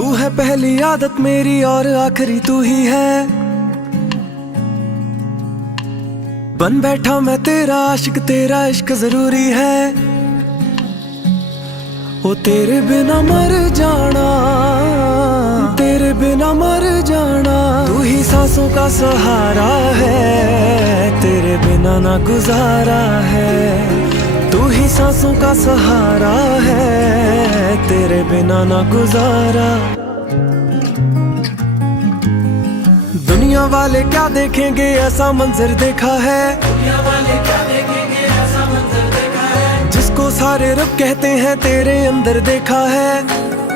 तू है पहली आदत मेरी और आखिरी तू ही है। बन बैठा मैं तेरा आशिक, तेरा इश्क जरूरी है। ओ तेरे बिना मर जाना, तेरे बिना मर जाना। तू ही सांसों का सहारा है, तेरे बिना ना गुजारा है। तू ही सांसों का सहारा है, तेरे बिना ना गुजारा। दुनिया वाले क्या देखेंगे ऐसा मंजर देखा है, दुनिया वाले क्या देखेंगे ऐसा मंजर देखा है। जिसको सारे रब कहते हैं तेरे अंदर देखा है।